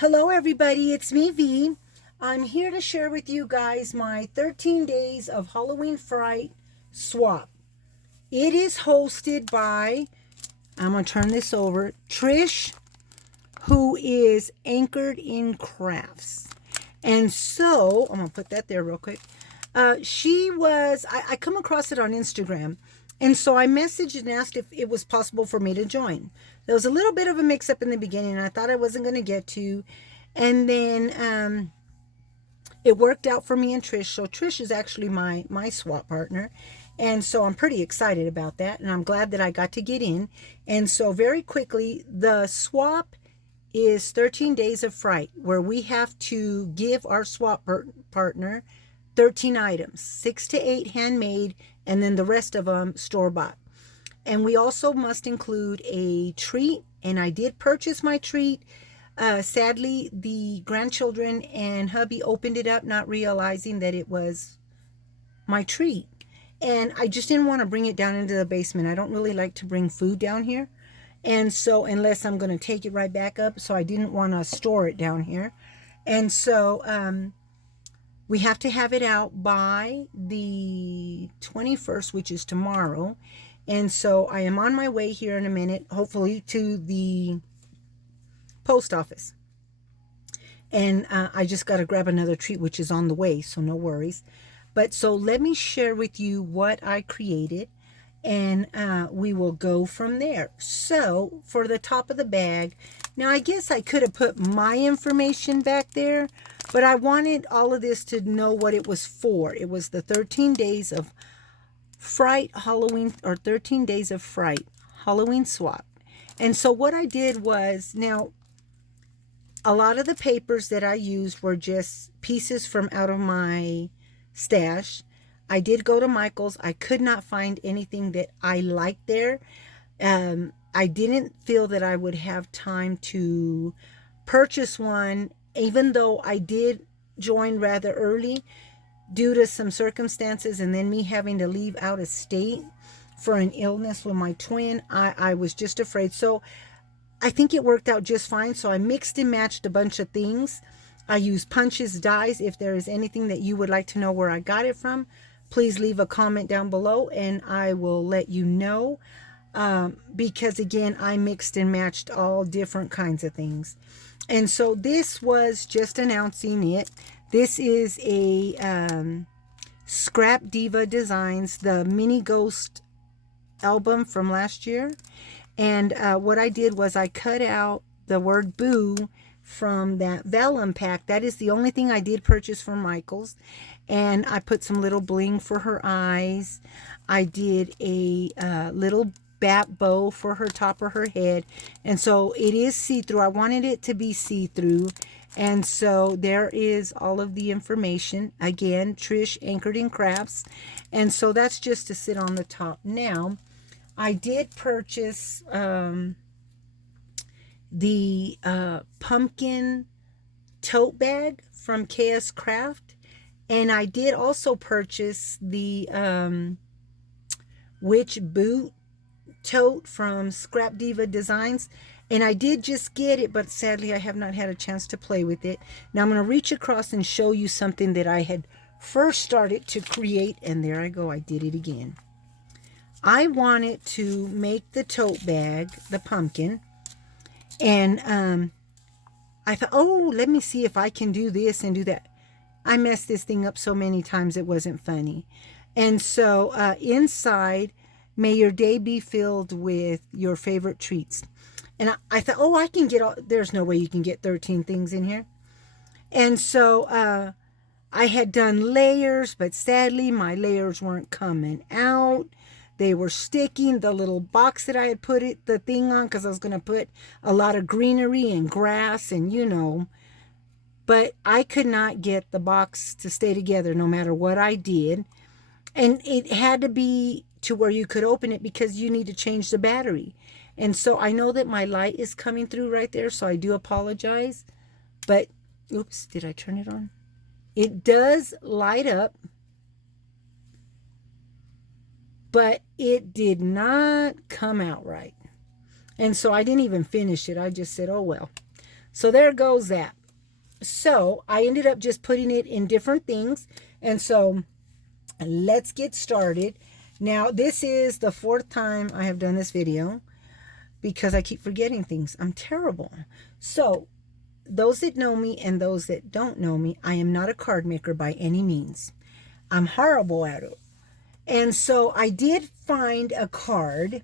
Hello everybody, it's me V. I'm here to share with you guys my 13 days of Halloween Fright swap. It is hosted by, I'm going to turn this over, Trish, who is Anchored in Crafts. And so, I'm going to put that there real quick. I come across it on Instagram. And so I messaged and asked if it was possible for me to join. There was a little bit of a mix up in the beginning. And I thought I wasn't going to get to. And then it worked out for me and Trish. So Trish is actually my swap partner. And so I'm pretty excited about that. And I'm glad that I got to get in. And so very quickly, the swap is 13 Days of Fright, where we have to give our swap partner 13 items, 6 to 8 handmade, and then the rest of them store-bought. And we also must include a treat, and I did purchase my treat. Sadly, the grandchildren and hubby opened it up, not realizing that it was my treat. And I just didn't want to bring it down into the basement. I don't really like to bring food down here. And so, unless I'm going to take it right back up, so I didn't want to store it down here. And so, we have to have it out by the 21st, which is tomorrow. And so I am on my way here in a minute, hopefully to the post office. And I just got to grab another treat, which is on the way, so no worries. But so let me share with you what I created, and we will go from there. So for the top of the bag, now I guess I could have put my information back there, but I wanted all of this to know what it was for. It was the 13 Days of Fright Halloween, or 13 Days of Fright Halloween swap. And so what I did was, now a lot of the papers that I used were just pieces from out of my stash. I did go to Michael's. I could not find anything that I liked there. I didn't feel that I would have time to purchase one, even though I did join rather early due to some circumstances, and then me having to leave out of state for an illness with my twin. I was just afraid. So I think it worked out just fine. So I mixed and matched a bunch of things. I used punches, dies. If there is anything that you would like to know where I got it from, please leave a comment down below and I will let you know. Because again, I mixed and matched all different kinds of things. And so this was just announcing it. This is a Scrap Diva Designs, the Mini Ghost album from last year. And what I did was I cut out the word boo from that vellum pack. That is the only thing I did purchase from Michael's. And I put some little bling for her eyes. I did a little bat bow for her top of her head. And so it is see-through. I wanted it to be see-through. And so there is all of the information. Again, Trish, Anchored in Crafts. And so that's just to sit on the top. Now, I did purchase the pumpkin tote bag from KS Craft. And I did also purchase the witch boot tote from Scrap Diva Designs. And I did just get it, but sadly I have not had a chance to play with it. Now I'm going to reach across and show you something that I had first started to create. And there I go, I did it again. I wanted to make the tote bag, the pumpkin. And I thought, oh, let me see if I can do this and do that. I messed this thing up so many times it wasn't funny. And so inside, may your day be filled with your favorite treats. And I thought, oh, I can get all, there's no way you can get 13 things in here. And so I had done layers, but sadly my layers weren't coming out. They were sticking. The little box that I had put the thing on, because I was going to put a lot of greenery and grass and, you know. But I could not get the box to stay together no matter what I did. And it had to be to where you could open it because you need to change the battery. And so I know that my light is coming through right there, so I do apologize. But, oops, did I turn it on? It does light up. But it did not come out right. And so I didn't even finish it. I just said, oh well. So there goes that. So I ended up just putting it in different things. And so let's get started. Now, this is the 4th time I have done this video because I keep forgetting things. I'm terrible. So those that know me and those that don't know me, I am not a card maker by any means. I'm horrible at it. And so I did find a card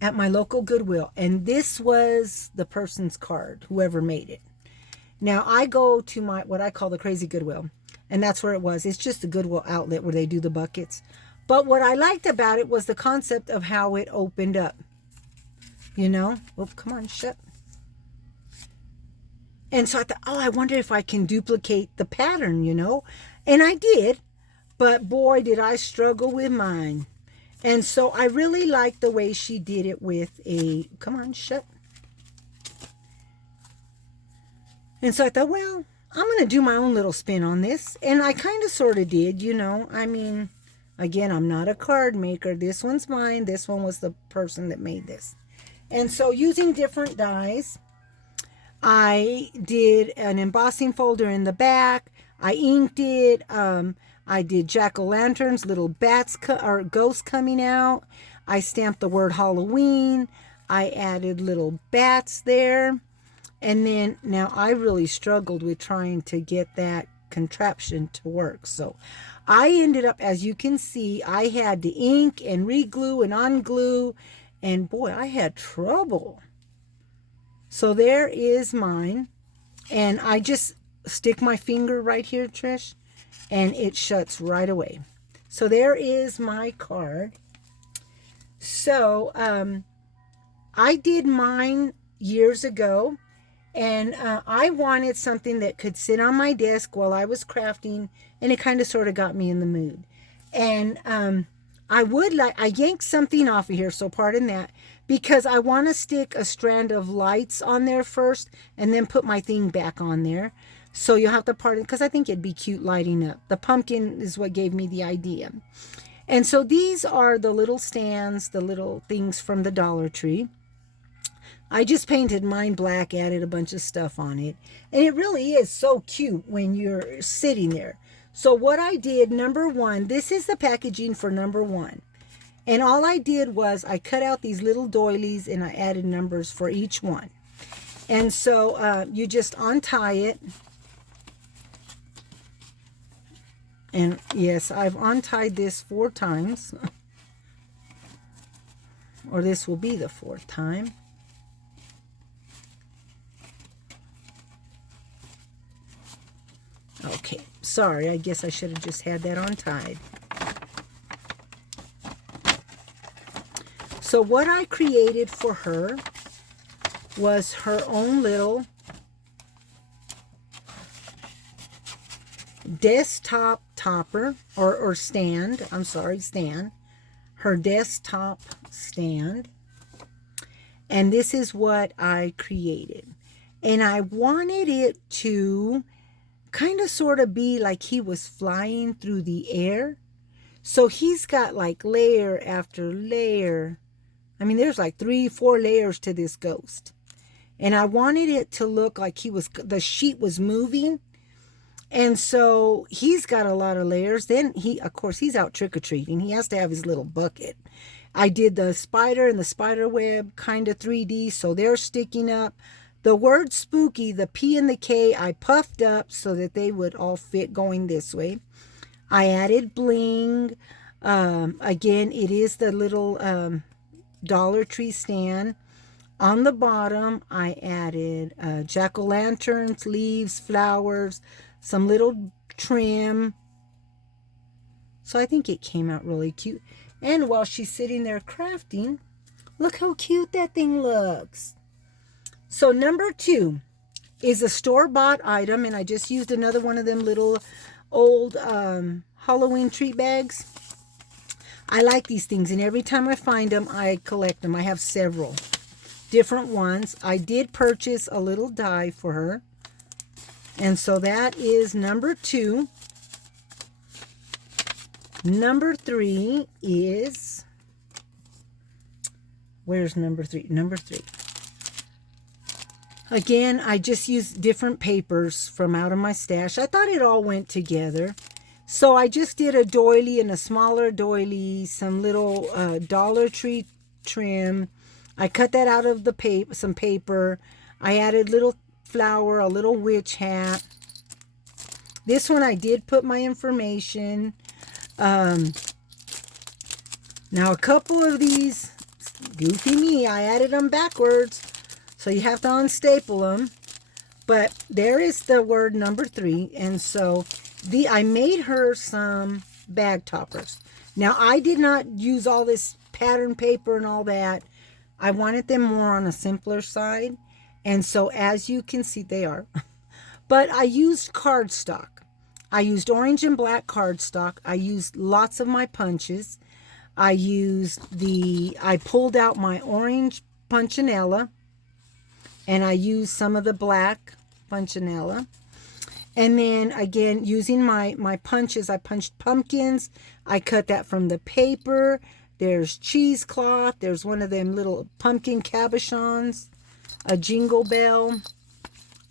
at my local Goodwill, and this was the person's card, whoever made it. Now I go to my, what I call the crazy Goodwill, and that's where it was. It's just a Goodwill outlet where they do the buckets. But what I liked about it was the concept of how it opened up. You know? Oh, come on, shut. And so I thought, oh, I wonder if I can duplicate the pattern, you know? And I did, but boy, did I struggle with mine. And so I really liked the way she did it with a, come on, shut. And so I thought, well, I'm going to do my own little spin on this. And I kind of sort of did, you know. I mean, again, I'm not a card maker. This one's mine. This one was the person that made this. And so using different dies, I did an embossing folder in the back. I inked it. I did jack-o'-lanterns, little bats or ghosts coming out. I stamped the word Halloween. I added little bats there. And then now I really struggled with trying to get that contraption to work. So I ended up, as you can see, I had to ink and re-glue and unglue. And boy, I had trouble. So there is mine. And I just stick my finger right here, Trish, and it shuts right away. So there is my card. So I did mine years ago. And I wanted something that could sit on my desk while I was crafting, and it kind of sort of got me in the mood. And I yanked something off of here, so pardon that, because I want to stick a strand of lights on there first and then put my thing back on there. So you'll have to pardon, because I think it'd be cute lighting up. The pumpkin is what gave me the idea. And so these are the little stands, the little things from the Dollar Tree. I just painted mine black, added a bunch of stuff on it. And it really is so cute when you're sitting there. So what I did, number 1, this is the packaging for number 1. And all I did was I cut out these little doilies and I added numbers for each one. And so you just untie it. And yes, I've untied this 4 times. Or this will be the 4th time. Okay, sorry, I guess I should have just had that untied. So what I created for her was her own little desktop topper, or stand, I'm sorry, stand. Her desktop stand. And this is what I created. And I wanted it to kind of sort of be like he was flying through the air. So he's got like layer after layer. I mean, there's like 3-4 layers to this ghost. And I wanted it to look like the sheet was moving. And so he's got a lot of layers. Then of course, he's out trick-or-treating. He has to have his little bucket. I did the spider and the spider web kind of 3D. So they're sticking up. The word spooky, the P and the K, I puffed up so that they would all fit going this way. I added bling. Again, it is the little Dollar Tree stand. On the bottom, I added jack-o'-lanterns, leaves, flowers, some little trim. So I think it came out really cute. And while she's sitting there crafting, look how cute that thing looks. So number 2 is a store-bought item, and I just used another one of them little old Halloween treat bags. I like these things, and every time I find them, I collect them. I have several different ones. I did purchase a little die for her, and so that is number 2. Number 3 is, where's number 3? Number 3. Again, I just used different papers from out of my stash. I thought it all went together. So I just did a doily and a smaller doily, some little Dollar Tree trim. I cut that out of the some paper. I added little flower, a little witch hat. This one I did put my information. Now a couple of these, goofy me, I added them backwards. So you have to unstaple them. But there is the word number 3. And so I made her some bag toppers. Now I did not use all this pattern paper and all that. I wanted them more on a simpler side. And so as you can see, they are. But I used cardstock. I used orange and black cardstock. I used lots of my punches. I pulled out my orange punchinella. And I used some of the black punchinella. And then again, using my punches, I punched pumpkins. I cut that from the paper. There's cheesecloth. There's one of them little pumpkin cabochons. A jingle bell.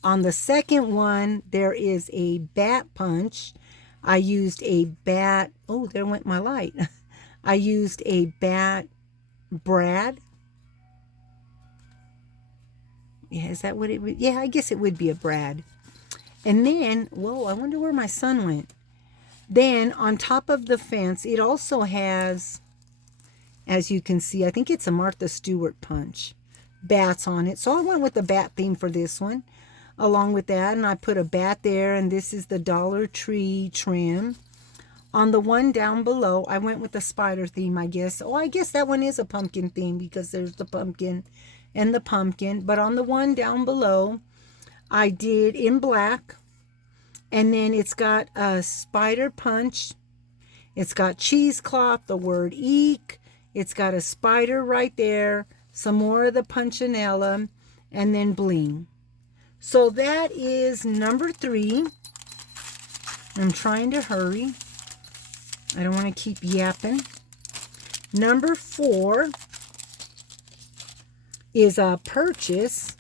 On the second one, there is a bat punch. I used a bat. Oh, there went my light. I used a bat brad. Yeah, is that what it would? Yeah, I guess it would be a brad. And then, whoa, I wonder where my son went. Then on top of the fence, it also has, as you can see, I think it's a Martha Stewart punch. Bats on it. So I went with the bat theme for this one. Along with that, and I put a bat there, and this is the Dollar Tree trim. On the one down below, I went with the spider theme, I guess. Oh, I guess that one is a pumpkin theme because there's the pumpkin and the pumpkin. But on the one down below, I did in black. And then it's got a spider punch. It's got cheesecloth, the word eek. It's got a spider right there. Some more of the punchinella. And then bling. So that is number 3. I'm trying to hurry. I don't want to keep yapping. Number 4 is a purchase,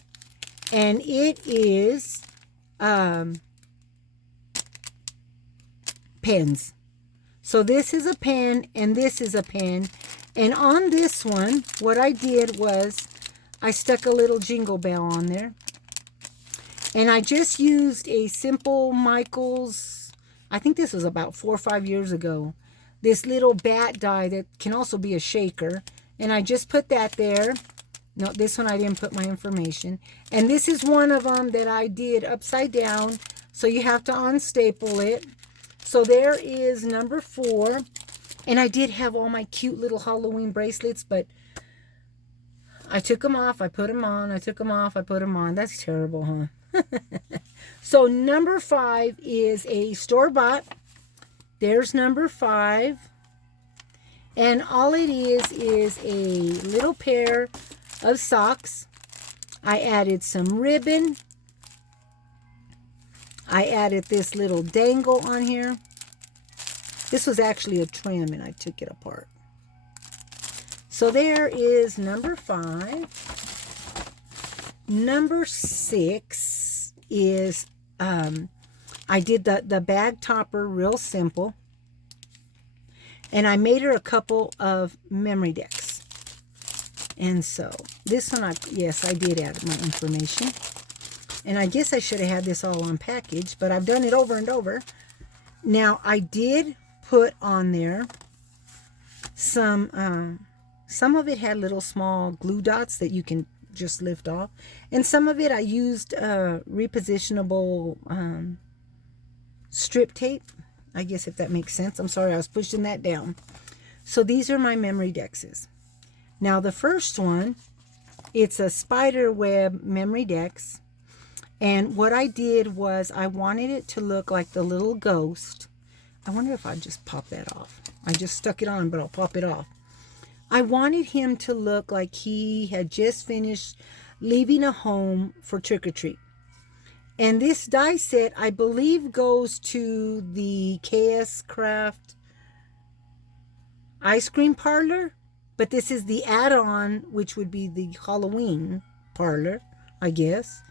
and it is pens. So this is a pen, and this is a pen. And on this one, what I did was I stuck a little jingle bell on there. And I just used a simple Michaels, I think this was about 4 or 5 years ago, this little bat die that can also be a shaker. And I just put that there. No, this one I didn't put my information. And this is one of them that I did upside down. So you have to unstaple it. So there is number 4. And I did have all my cute little Halloween bracelets, but I took them off, I put them on, I took them off, I put them on. That's terrible, huh? So number 5 is a store-bought. There's number 5. And all it is a little pair of socks. I added some ribbon. I added this little dangle on here. This was actually a trim and I took it apart. So there is number 5. Number 6 is, I did the bag topper real simple. And I made her a couple of memory decks. And so this one, yes, I did add my information. And I guess I should have had this all on package, but I've done it over and over. Now, I did put on there some of it had little small glue dots that you can just lift off. And some of it I used repositionable strip tape. I guess if that makes sense. I'm sorry, I was pushing that down. So these are my memory dexes. Now the first one, it's a spider web memory dex. And what I did was I wanted it to look like the little ghost. I wonder if I just pop that off. I just stuck it on, but I'll pop it off. I wanted him to look like he had just finished leaving a home for trick-or-treat. And this die set, I believe, goes to the KS Craft ice cream parlor. But this is the add-on, which would be the Halloween parlor, I guess.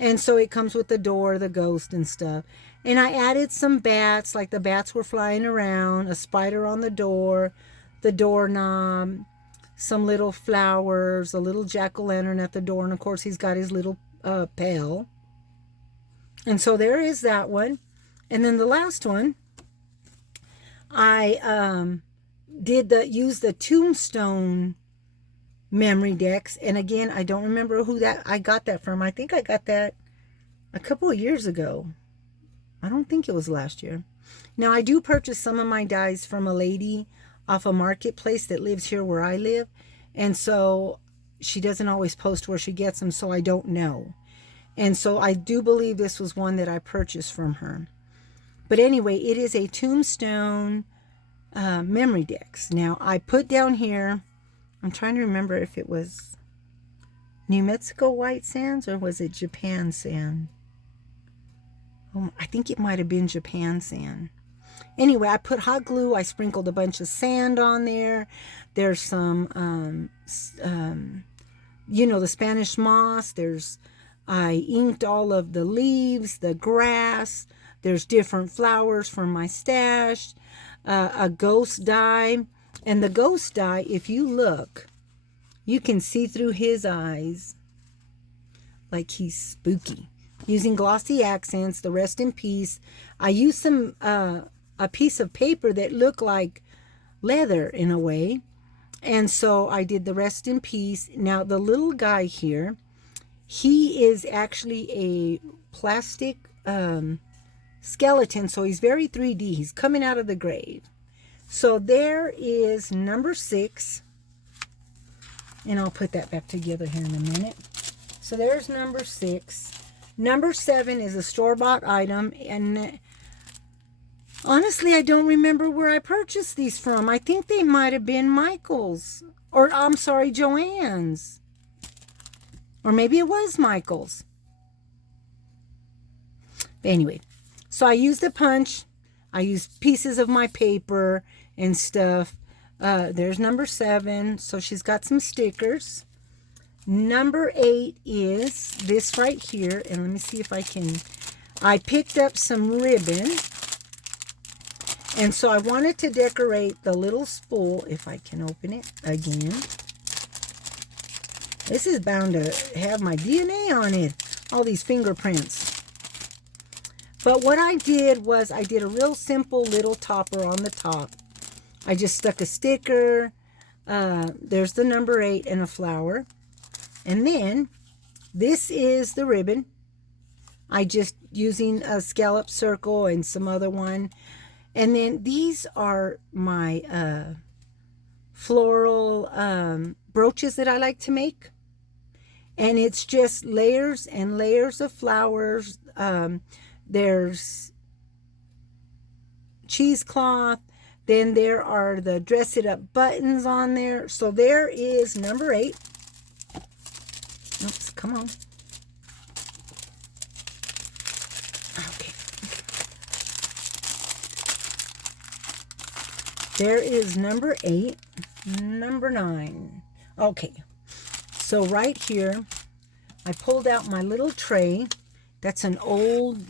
And so it comes with the door, the ghost and stuff. And I added some bats, like the bats were flying around, a spider on the doorknob, some little flowers, a little jack-o'-lantern at the door, and of course he's got his little pail. And so there is that one. And then the last one, I used the Tombstone memory decks. And again, I don't remember who that I got that from. I think I got that a couple of years ago. I don't think it was last year. Now, I do purchase some of my dies from a lady off a marketplace that lives here where I live. And so she doesn't always post where she gets them, so I don't know. And so I do believe this was one that I purchased from her. But anyway, it is a Tombstone memory decks. Now, I put down here, I'm trying to remember if it was New Mexico white sands or was it Japan sand? Oh, I think it might have been Japan sand. Anyway, I put hot glue. I sprinkled a bunch of sand on there. There's some, the Spanish moss. I inked all of the leaves, the grass. There's different flowers from my stash. A ghost die. And the ghost die, if you look, you can see through his eyes like he's spooky. Using glossy accents, the rest in peace. I used some a piece of paper that looked like leather in a way. And so I did the rest in peace. Now the little guy here, he is actually a plastic skeleton. So he's very 3D. He's coming out of the grave. So there is number 6. And I'll put that back together here in a minute. So there's number 6. Number 7 is a store-bought item, and honestly, I don't remember where I purchased these from. I think they might have been Michael's, or I'm sorry, Joann's, or maybe it was Michael's. But anyway, so I used a punch. I used pieces of my paper and stuff. There's number 7, so she's got some stickers. Number 8 is this right here. And let me see if I picked up some ribbon. And so I wanted to decorate the little spool, if I can open it again. This is bound to have my DNA on it. All these fingerprints. But what I did was I did a real simple little topper on the top. I just stuck a sticker. There's the number 8 and a flower. And then this is the ribbon. I just using a scallop circle and some other one. And then these are my floral brooches that I like to make. And it's just layers and layers of flowers. There's cheesecloth. Then there are the dress it up buttons on there. So there is number 8. Oops, come on. Okay. There is number 8. Number 9. Okay. So right here, I pulled out my little tray. That's an old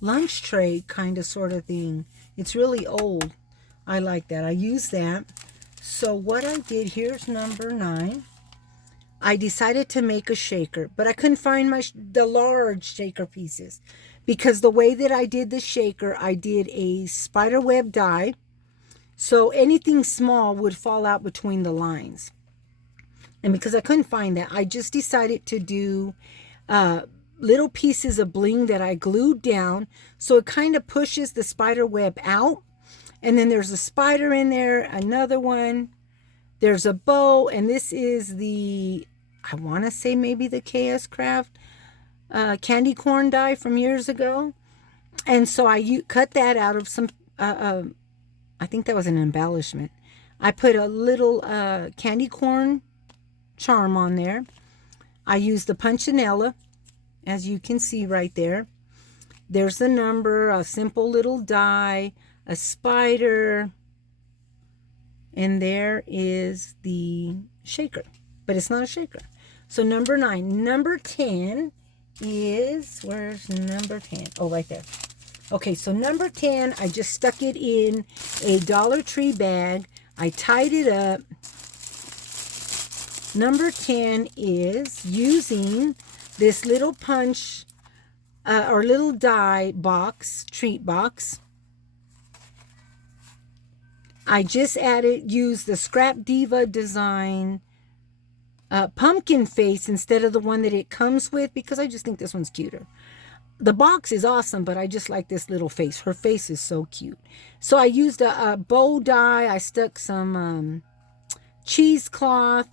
lunch tray kind of sort of thing. It's really old. I like that. I use that. So what I did, here's number 9. I decided to make a shaker, but I couldn't find the large shaker pieces because the way that I did the shaker, I did a spider web die. So anything small would fall out between the lines. And because I couldn't find that, I just decided to do little pieces of bling that I glued down. So it kind of pushes the spider web out. And then there's a spider in there, another one. There's a bow, and this is the, I want to say maybe the KS Craft candy corn die from years ago. And so I cut that out of some, I think that was an embellishment. I put a little candy corn charm on there. I used the punchinella, as you can see right there. There's the number, a simple little die, a spider, and there is the shaker, but it's not a shaker. So number 9. Number 10 is, where's number 10? Oh, right there. Okay, so number 10, I just stuck it in a Dollar Tree bag. I tied it up. Number 10 is using this little punch or little die box, treat box. I just used the Scrap Diva design pumpkin face instead of the one that it comes with, because I just think this one's cuter. The box is awesome, but I just like this little face. Her face is so cute. So I used a bow die. I stuck some cheesecloth.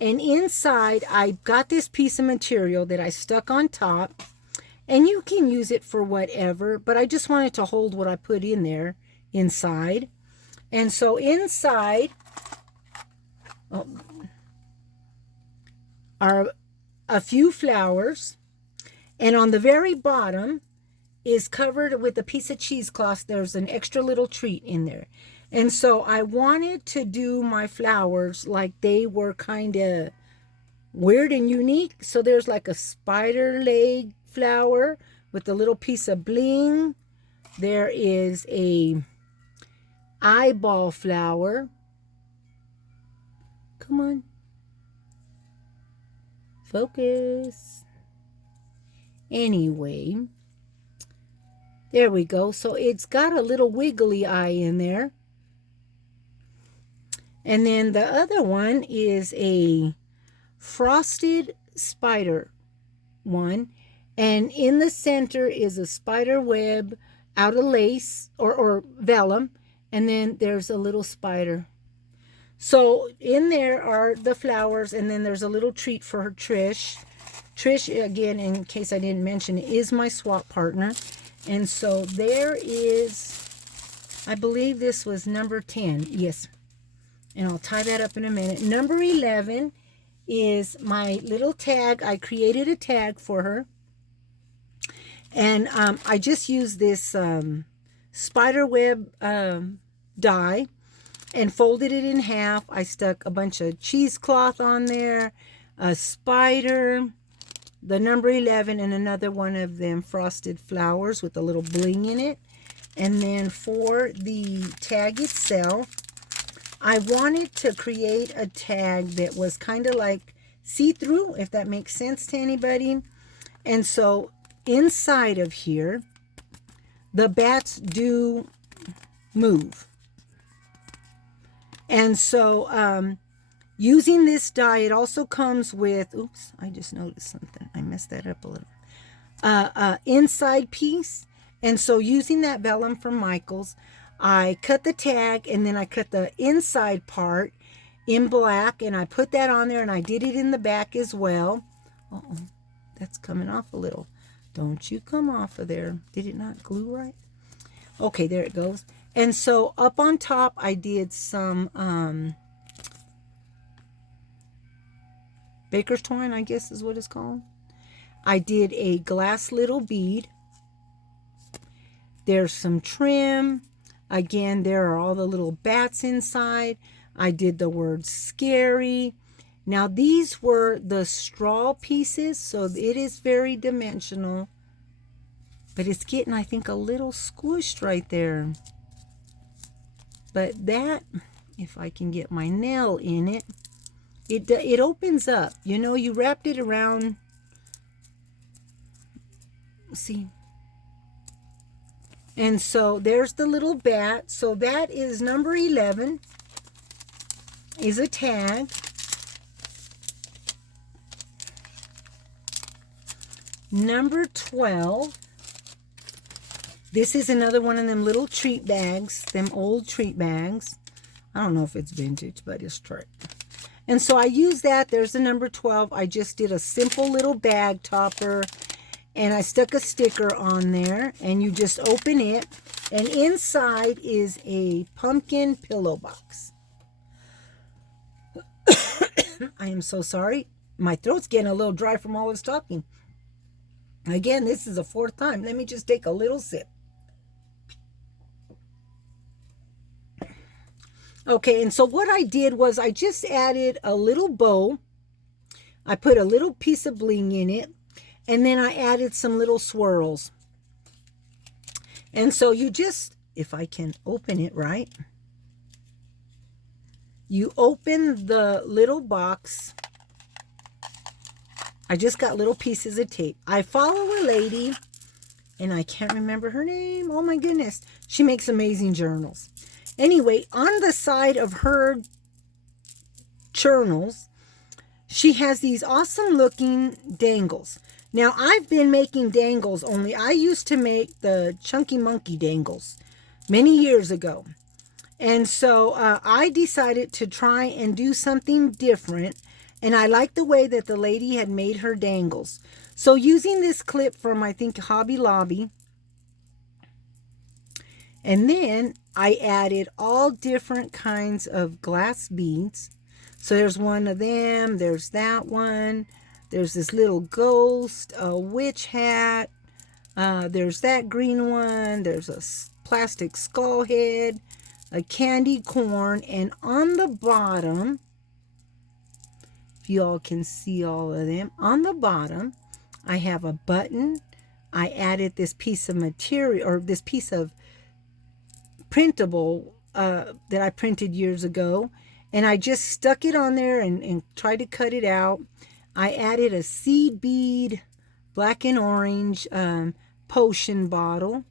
And inside, I got this piece of material that I stuck on top. And you can use it for whatever, but I just wanted to hold what I put in there inside. And so inside are a few flowers. And on the very bottom is covered with a piece of cheesecloth. There's an extra little treat in there. And so I wanted to do my flowers like they were kind of weird and unique. So there's like a spider leg flower with a little piece of bling. There is a eyeball flower. Come on. Focus. Anyway, there we go. So it's got a little wiggly eye in there. And then the other one is a frosted spider one. And in the center is a spider web out of lace or vellum. And then there's a little spider. So in there are the flowers, and then there's a little treat for her Trish. Trish, again, in case I didn't mention, is my swap partner. And so there is, I believe this was number 10. Yes. And I'll tie that up in a minute. Number 11 is my little tag. I created a tag for her. And I just used this spider web die and folded it in half. I stuck a bunch of cheesecloth on there, a spider, the number 11, and another one of them frosted flowers with a little bling in it. And then for the tag itself, I wanted to create a tag that was kind of like see-through, if that makes sense to anybody. And so inside of here, the bats do move. And so using this die, it also comes with, oops, I just noticed something. I messed that up a little. Inside piece. And so using that vellum from Michael's, I cut the tag and then I cut the inside part in black, and I put that on there, and I did it in the back as well. Uh-oh, that's coming off a little. Don't you come off of there. Did it not glue right? Okay, there it goes. And so up on top, I did some baker's twine, I guess is what it's called. I did a glass little bead. There's some trim. Again, there are all the little bats inside. I did the word scary. Now, these were the straw pieces, so it is very dimensional. But it's getting, I think, a little squished right there. But that, if I can get my nail in it, it opens up. You know, you wrapped it around. See? And so there's the little bat. So that is number 11, is a tag. Number 12, this is another one of them little treat bags, them old treat bags. I don't know if it's vintage, but it's true. And so I use that. There's the number 12. I just did a simple little bag topper, and I stuck a sticker on there, and you just open it, and inside is a pumpkin pillow box. I am so sorry. My throat's getting a little dry from all this talking. Again, this is the 4th time. Let me just take a little sip. Okay, and so what I did was I just added a little bow. I put a little piece of bling in it. And then I added some little swirls. And so you just, if I can open it right, you open the little box. I just got little pieces of tape. I follow a lady, and I can't remember her name. Oh my goodness. She makes amazing journals. Anyway, on the side of her journals, she has these awesome looking dangles. Now, I've been making dangles, only I used to make the Chunky Monkey dangles many years ago. And so I decided to try and do something different. And I liked the way that the lady had made her dangles. So using this clip from, I think, Hobby Lobby. And then I added all different kinds of glass beads. So there's one of them. There's that one. There's this little ghost, a witch hat. There's that green one. There's a plastic skull head, a candy corn. And on the bottom, if you all can see all of them, on the bottom, I have a button. I added this piece of material, or this piece of printable that I printed years ago. And I just stuck it on there and tried to cut it out. I added a seed bead, black and orange potion bottle.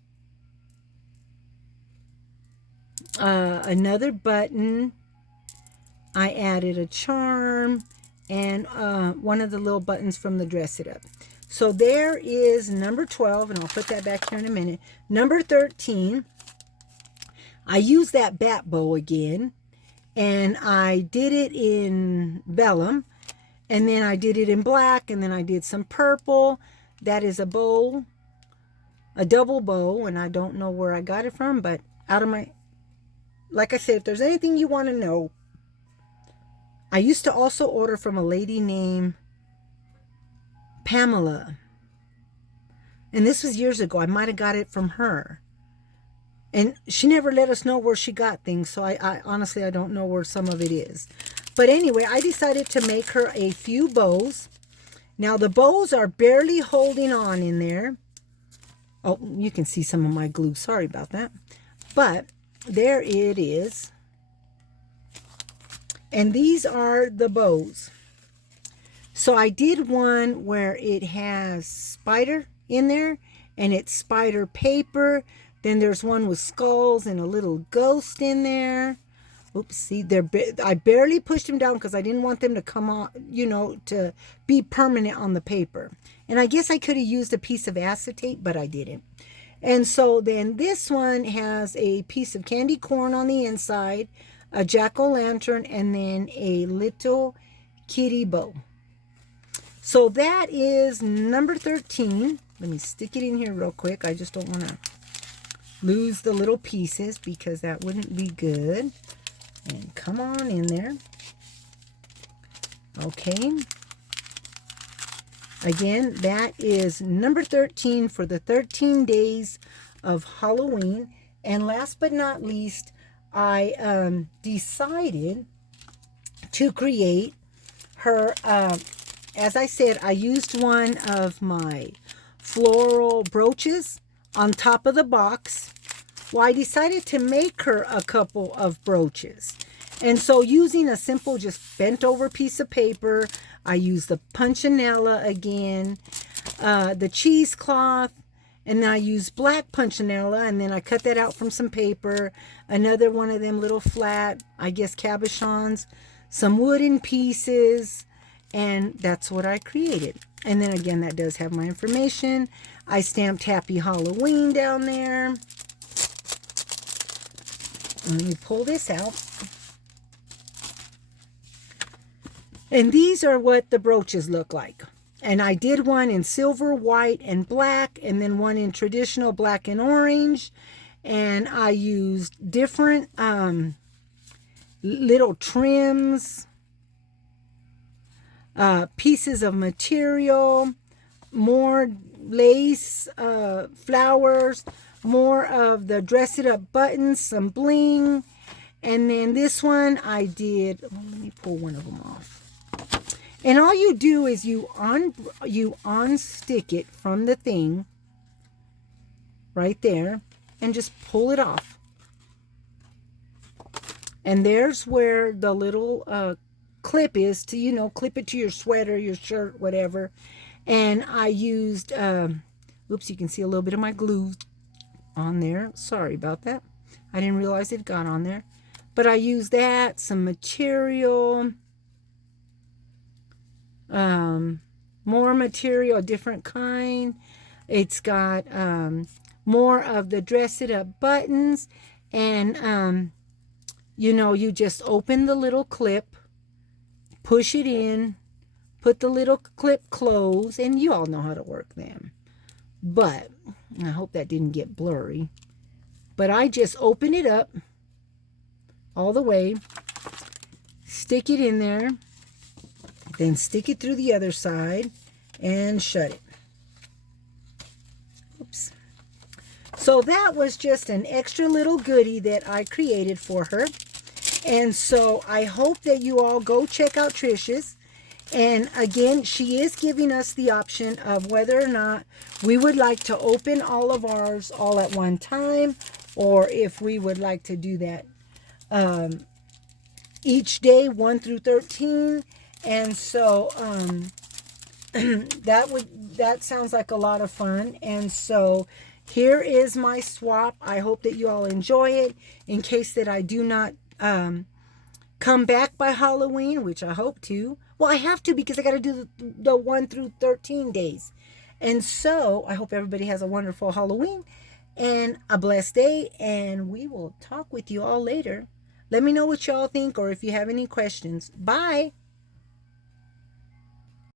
Another button. I added a charm and one of the little buttons from the Dress It Up. So there is number 12, and I'll put that back here in a minute. Number 13, I used that bat bow again, and I did it in vellum. And then I did it in black, and then I did some purple. That is a bow, a double bow, and I don't know where I got it from, but out of my, like I said, if there's anything you want to know, I used to also order from a lady named Pamela. And this was years ago. I might have got it from her. And she never let us know where she got things, so I honestly, I don't know where some of it is. But anyway, I decided to make her a few bows. Now, the bows are barely holding on in there. Oh, you can see some of my glue. Sorry about that. But there it is. And these are the bows. So I did one where it has spider in there, and it's spider paper. Then there's one with skulls and a little ghost in there. Oops, see, I barely pushed them down because I didn't want them to come on, you know, to be permanent on the paper. And I guess I could have used a piece of acetate, but I didn't. And so then this one has a piece of candy corn on the inside, a jack-o'-lantern, and then a little kitty bow. So that is number 13. Let me stick it in here real quick. I just don't want to lose the little pieces because that wouldn't be good. And come on in there. Okay. Again, that is number 13 for the 13 days of Halloween. And last but not least, I decided to create her, as I said, I used one of my floral brooches on top of the box. Well, I decided to make her a couple of brooches. And so using a simple, just bent over piece of paper, I used the punchinella again, the cheesecloth, and then I used black punchinella, and then I cut that out from some paper, another one of them little flat, I guess, cabochons, some wooden pieces, and that's what I created. And then again, that does have my information. I stamped Happy Halloween down there. Let me pull this out. And these are what the brooches look like. And I did one in silver, white, and black, and then one in traditional black and orange. And I used different little trims, pieces of material, more lace, flowers, more of the Dress It Up buttons, some bling. And then this one I did, let me pull one of them off. And all you do is you unstick it from the thing right there and just pull it off. And there's where the little clip is to, you know, clip it to your sweater, your shirt, whatever. And I used, oops, you can see a little bit of my glue on there. Sorry about that. I didn't realize it got on there. But I used that, some material, more material, a different kind. It's got more of the dress it up buttons. And, you know, you just open the little clip, push it in, put the little clip close, and you all know how to work them. But I hope that didn't get blurry. But I just open it up all the way, stick it in there, then stick it through the other side and shut it. Oops. So that was just an extra little goodie that I created for her. And so I hope that you all go check out Trisha's. And again, she is giving us the option of whether or not we would like to open all of ours all at one time, or if we would like to do that each day, 1 through 13. And so that sounds like a lot of fun. And so here is my swap. I hope that you all enjoy it. In case that I do not come back by Halloween, which I hope to. Well, I have to, because I got to do the 1 through 13 days. And so I hope everybody has a wonderful Halloween and a blessed day. And we will talk with you all later. Let me know what y'all think, or if you have any questions. Bye.